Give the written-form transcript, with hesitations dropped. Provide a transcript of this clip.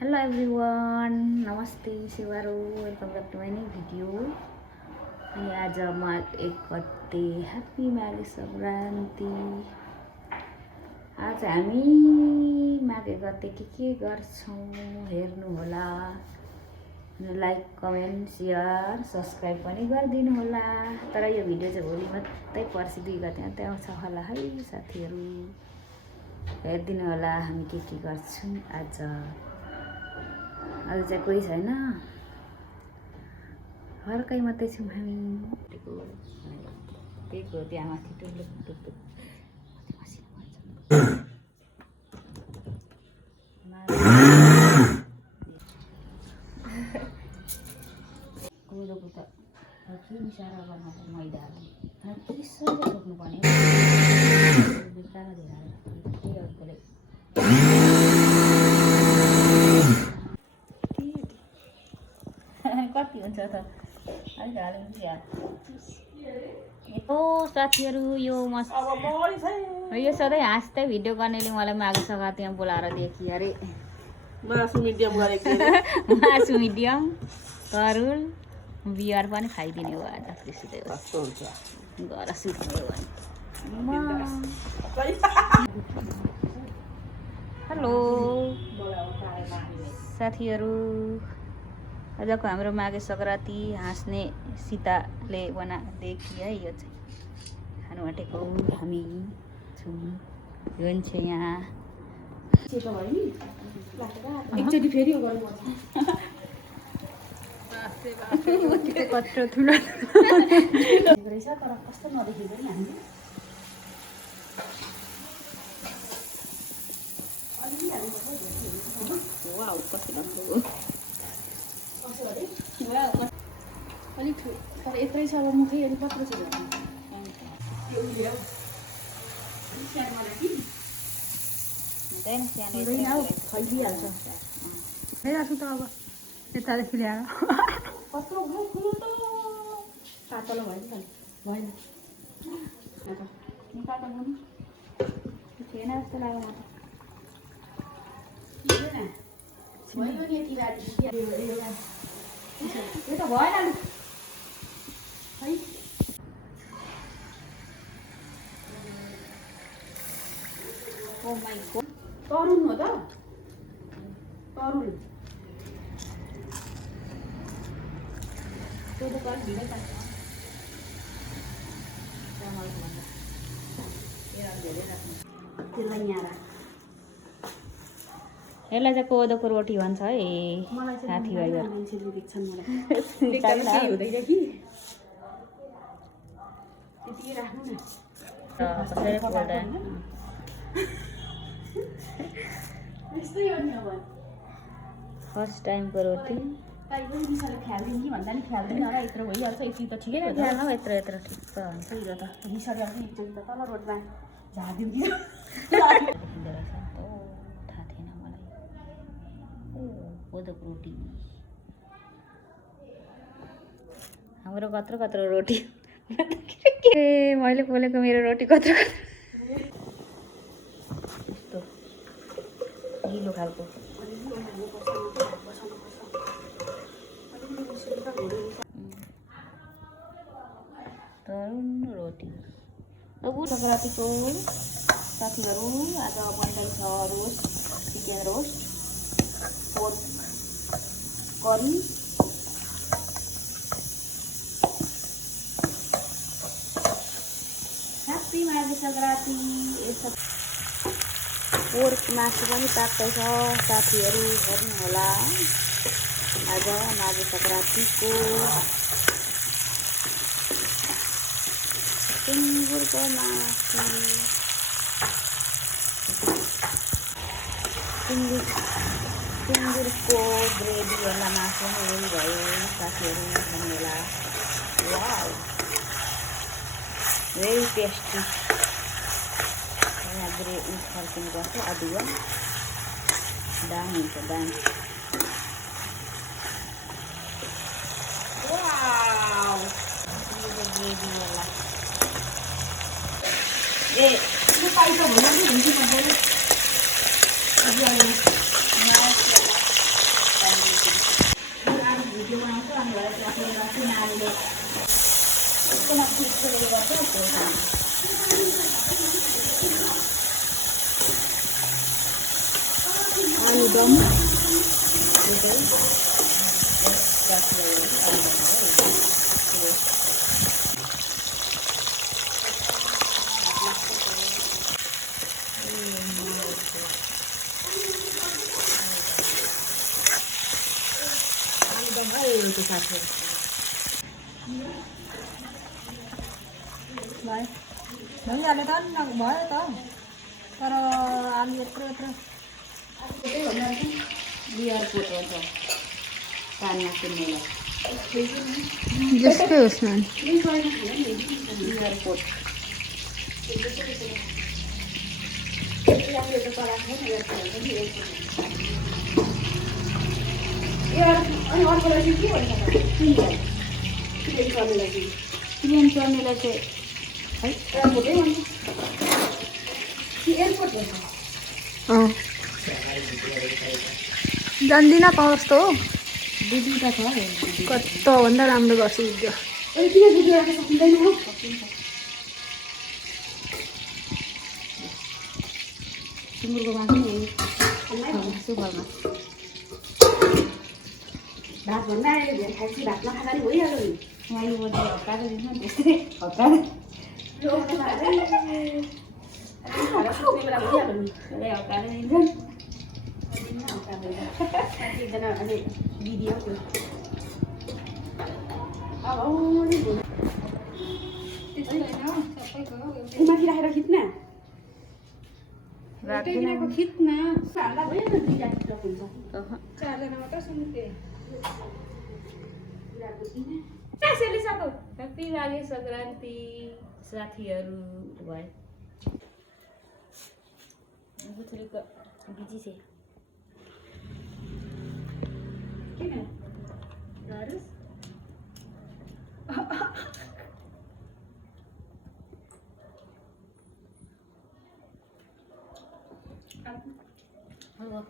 Hello everyone, नमस्ते शिवारो, welcome back to my new video. अनि आज माघ 1 गते ह्याप्पी माघे सङ्क्रान्ति। आज हामी माघ 1 गते के गर्छौँ हेर्नु होला। लाइक कमेन्ट सेयर सब्सक्राइब पनि गरिदिनु होला। तर यो भिडियो चाहिँ भोलि मात्रै पर्सि 2 गते मात्रै आउँछ होला है साथीहरू, हेरिदिनु होला हामी के गर्छौँ आज। आज चाहिँ कोही छैन, हर्कै मात्रै छौँ हामी। त्यही हो त्यहाँ माथि टुक्टुक कोदोको त के मिसाएर बनाएको मैदा त्यसरी ठोक्नुपर्ने बिस्तारो धेरै अर्कोले कति हुन्छ त अलिक हाल्नु यार। ओ साथीहरू, यो यो सधैँ हाँस्दै भिडियो गर्नेले मलाई माघे सङ्क्रान्तिमा बोलाएर देखियो अरे। मासु मिडियम तरुल बियर पनि खाइदिने हो आज। त्यसै गएर सुत्ने हो। हेलो साथीहरू, आजको हाम्रो माघे सङ्क्रान्ति हाँस्ने सीताले देखि है। यो चाहिँ खानु आँटेको हामी छौँ। यो चाहिँ यहाँ एकचोटि फेरि कत्रो ठुलो रहेछ तर कस्तो नदेखेको नि हामीले। अलिक तर यत्रै छ अब मुखै अलिक कत्रो छ फैलिहाल्छ। हेर्छु त अब यतादेखि ल्याएर कत्रो ठुलो त पातलो भयो नि भएन थिएन जस्तो लाग्यो म त। भयो नि यति बारी यो त भएन है। ओ माई गॉड, तरुल हो त तरुल त्यो त कल ढिलै पान्छ चामलको भन्दा धेरै राख्नु। त्यसलाई यहाँ राख। यसलाई चाहिँ कोदोको रोटी भन्छ है साथीभाइहरू। मान्छेले देख्छन् मलाई केही हुँदैन कि त्यतिकै राख्नु न। कसैले खोल्दा यस्तै हो नि अब। फर्स्ट टाइमको रोटी कहीँ पनि मिसाले ख्याल्दिन् कि भन्दा नि ख्याल्दैन होला। यत्रो भइहाल्छ, यति त ठिकै हो। ख्याल्नु यत्रो यत्रो ठिक छ। त्यही हो त मिसाले आउँछ एकचोटि त तल रोडमा झारिदिउँ कि थाहा थिएन मलाई कोदोको रोटी। हाम्रो कत्रो कत्रो रोटी ए मैले बोलेको मेरो रोटी कत्रो यस्तो गिलो खालको तरुण रोटी। अब सङ्क्रान्तिको साथीहरू आज बन्दै छ roast, chicken roast, pork curry, happy Maghe Sankranti. यस्तो पोर्क मासु पनि पाक्दैछ साथीहरू, हेर्नु होला। आज माघे सङ्क्रान्तिको सुँगुरको मासु, सुँगुरको ग्रेभीवाला मासु पनि भयो साथीहरू, खानु होला। Wow very tasty. यहाँ ग्रेभी फर्किनुपर्छ, अदुवा दाम हुन्छ दाम। ग्रेभीवाला ए त्यो पाइन्छ भन्दा पनि हुन्छ। यसको माथि छोडेर गर्छ आलुदम आलुदम त्यो साथीहरू भयो भइहाल्यो त भयो त तर आलु यत्रो एयरपोर्ट हो त पानी किन्नेलाई जस्तै होस् न एयरपोर्ट प्लेन चढ्नेलाई चाहिँ है एयरपोर्टै भन्छ एयरपोर्ट भन्छ जान्दिनँ कस्तो हो दुईवटा छ कस्तो भन्दा राम्रो गर्छ भिडियो अनि किन भिडियो राख्न सकिँदैन हो सुँगुरको मासु नि सुखरमा भात भन्दा आयो धेरै खाएपछि भात नखाँदा नि भइहाल्यो नि मैले बोली हप्काएर दिन्छ नि त्यस्तै हप्काएर सुत्ने बेला भइहाल्यो नि त्यसलाई हप्काएर दिन्छ एकजना अनि दिदी हो त्यो माथि राखेर खिच्न खिच्न ह्याप्पी माघे सङ्क्रान्ति साथीहरू भयो बुथुरीको बिजी छ किन हेलो